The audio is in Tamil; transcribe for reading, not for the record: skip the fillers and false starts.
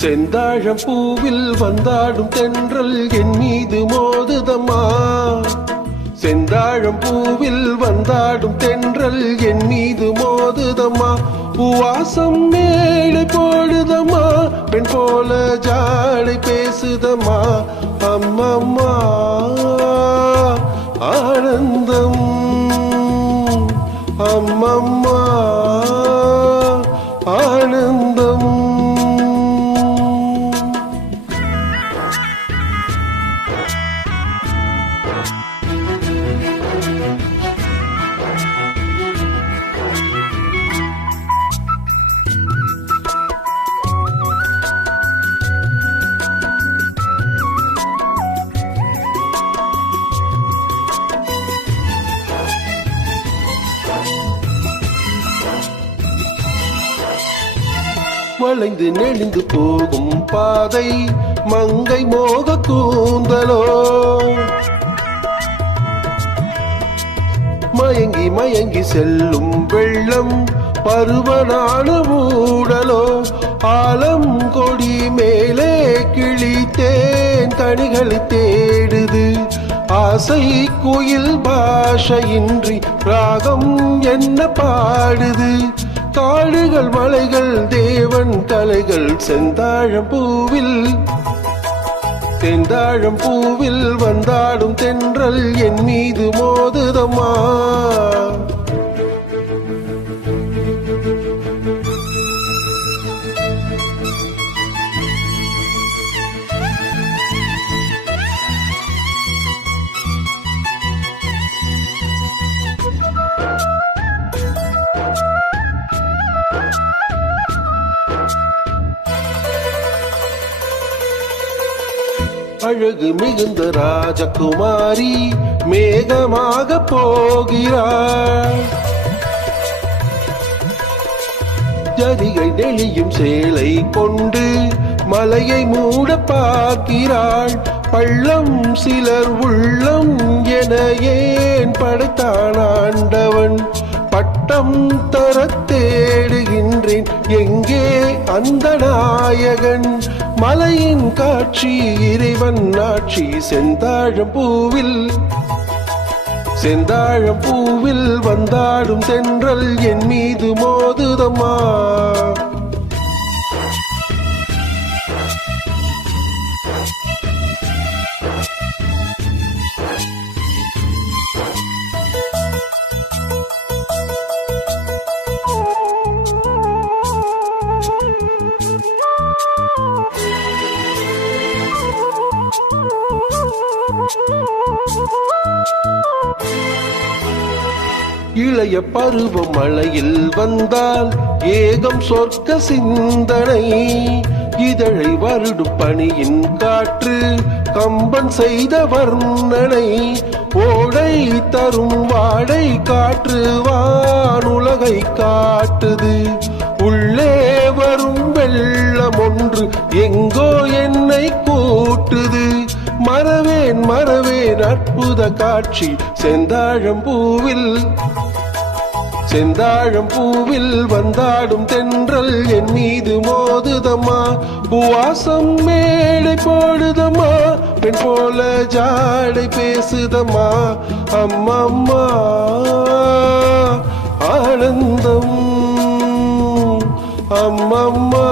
செந்தாழம் பூவில் வந்தாடும் தென்றல் என் மீது மோதுதம்மா. செந்தாழம் பூவில் வந்தாடும் தென்றல் என் மீது மோதுதம்மா. பூவாசம் மேடை போடுதம்மா, பெண் போல ஜாடை பேசுதம்மா. அம்மம்மா ஆனந்தம், அம்மம்மா ஆனந்தம். வளைந்து நெளிந்து போகும் பாதை மங்கை மோக கூந்தலோ, மயங்கி மயங்கி செல்லும் வெள்ளம் பருவனான ஊடலோ. ஆலம் கொடி மேலே கிழித்தேன் கனிகளை தேடுது. ஆசை குயில் பாஷையின்றி ராகம் என்ன பாடுது. காடுகள் மலைகள் தேவன் கலைகள் செந்தாழம் பூவில், செந்தாழம் பூவில் வந்தாடும் தென்றல் என் மீது மோதுதம்மா. அழகு மிகுந்த ராஜகுமாரி மேகமாக போகிறாள். ஜதிகை நெளியும் சேலை கொண்டு மலையை மூட பார்க்கிறாள். பள்ளம் சிலர் உள்ளம் என ஏன் படைத்தான் ஆண்டவன். பட்டம் தர தேடுகின்றேன் எங்கே அந்த நாயகன். மலையின் காட்சி இறைவன் ஆட்சி செந்தாழம் பூவில், செந்தாழம் பூவில் வந்தாடும் தென்றல் என் மீது மோதுதம்மா. இளைய பருவ மழையில் வந்தால் ஏகம் சொர்க்க சிந்தனை. இதழை வருடும் பனியின் காற்று கம்பன் செய்த வர்ணனை. ஓடை தரும் வாடை காற்று வானுலகை காட்டுது. உள்ளே வரும் வெள்ளம் ஒன்று எங்கோ என்னை கூட்டுது. மறவேன் மறவேன் அற்புத காட்சி செந்தாழம் பூவில், செந்தாழம் பூவில் வந்தாடும் தென்றல் என் மீது மோதுதம்மா. பூவாசம் மேடை போடுதம்மா, பெண் போல ஜாடை பேசுதம்மா. அம்மம்மா ஆனந்தம், அம்மம்மா